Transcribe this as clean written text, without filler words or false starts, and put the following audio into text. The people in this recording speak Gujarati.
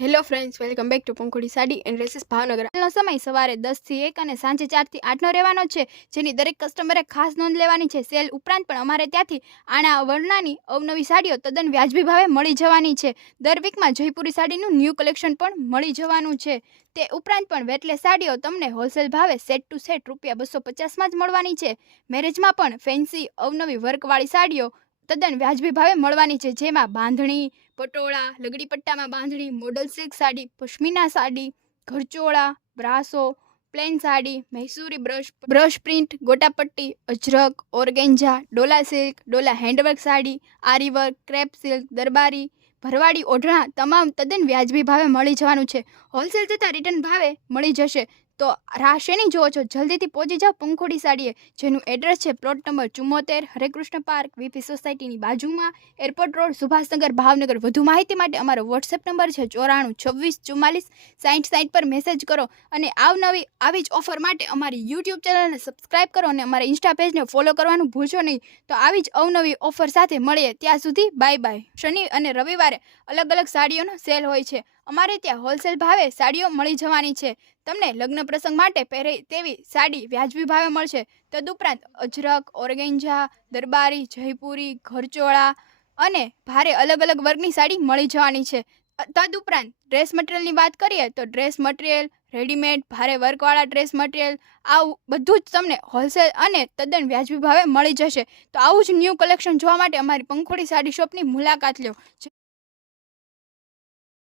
Hello friends, welcome back to Pankhudi sari and dresses Bhavnagar. હાલનો સમય સવારે 10 થી 1 અને સાંજે 4 થી 8નો રહેવાનો છે, જેની દરેક કસ્ટમરે ખાસ નોંધ લેવાની છે. સેલ ઉપરાંત પણ અમારે ત્યાંથી આણા વર્ણાની અવનવી સાડીઓ તદ્દન વ્યાજબી ભાવે મળી જવાની છે. દર વીકમાં જયપુરી સાડીનું ન્યૂ કલેક્શન પણ મળી જવાનું છે. તે ઉપરાંત પણ વેટલેસ સાડીઓ તમને હોલસેલ ભાવે સેટ ટુ સેટ ₹250માં જ મળવાની છે. મેરેજમાં પણ ફેન્સી અવનવી વર્કવાળી સાડીઓ તદ્દન વ્યાજબી ભાવે મળવાની છે, જેમાં બાંધણી, પટોળા, લગડી પટ્ટામાં બાંધણી, મોડલ સિલ્ક સાડી, પશ્મિના સાડી, ઘરચોળા, બ્રાસો, પ્લેન સાડી, મૈસૂરી બ્રશ પ્રિન્ટ, ગોટાપટ્ટી, અજરક, ઓર્ગેન્જા, ડોલા સિલ્ક, ડોલા હેન્ડવર્ક સાડી, આરી વર્ક, ક્રેપ સિલ્ક, દરબારી, ભરવાડી ઓઢણા તમામ તદ્દન વ્યાજબી ભાવે મળી જવાનું છે. હોલસેલ તથા રિટર્ન ભાવે મળી જશે. તો રાહ શેની જોવો છો? જલ્દીથી પહોંચી જાઓ પંખોડી સાડીએ, જેનું એડ્રેસ છે plot number 74, Hare Krishna park, VP સોસાયટીની બાજુમાં, એરપોર્ટ રોડ, સુભાષનગર, ભાવનગર. વધુ માહિતી માટે અમારો વોટ્સએપ નંબર છે 94 26 44 60 60 પર મેસેજ કરો. અને આવી જ ઓફર માટે અમારી યુટ્યુબ ચેનલને સબસ્ક્રાઇબ કરો અને અમારા ઇન્સ્ટા પેજને ફોલો કરવાનું ભૂલશો નહીં. તો આવી જ અવનવી ઓફર સાથે મળીએ. ત્યાં સુધી બાય બાય. શનિ અને રવિવારે અલગ અલગ સાડીઓનો સેલ હોય છે. અમારે ત્યાં હોલસેલ ભાવે સાડીઓ મળી જવાની છે. તમને લગ્ન પ્રસંગ માટે પહેરે તેવી સાડી વ્યાજબી ભાવે મળશે. તદુપરાંત અજરક, ઓર્ગેન્જા, દરબારી, જયપુરી, ઘરચોળા અને ભારે અલગ અલગ વર્ગની સાડી મળી જવાની છે. તદુપરાંત ડ્રેસ મટીરિયલની વાત કરીએ તો ડ્રેસ મટીરિયલ, રેડીમેડ, ભારે વર્કવાળા ડ્રેસ મટીરિયલ, આવું બધું જ તમને હોલસેલ અને તદ્દન વ્યાજબી ભાવે મળી જશે. તો આવું જ ન્યૂ કલેક્શન જોવા માટે અમારી પંખોડી સાડી શોપની મુલાકાત લો.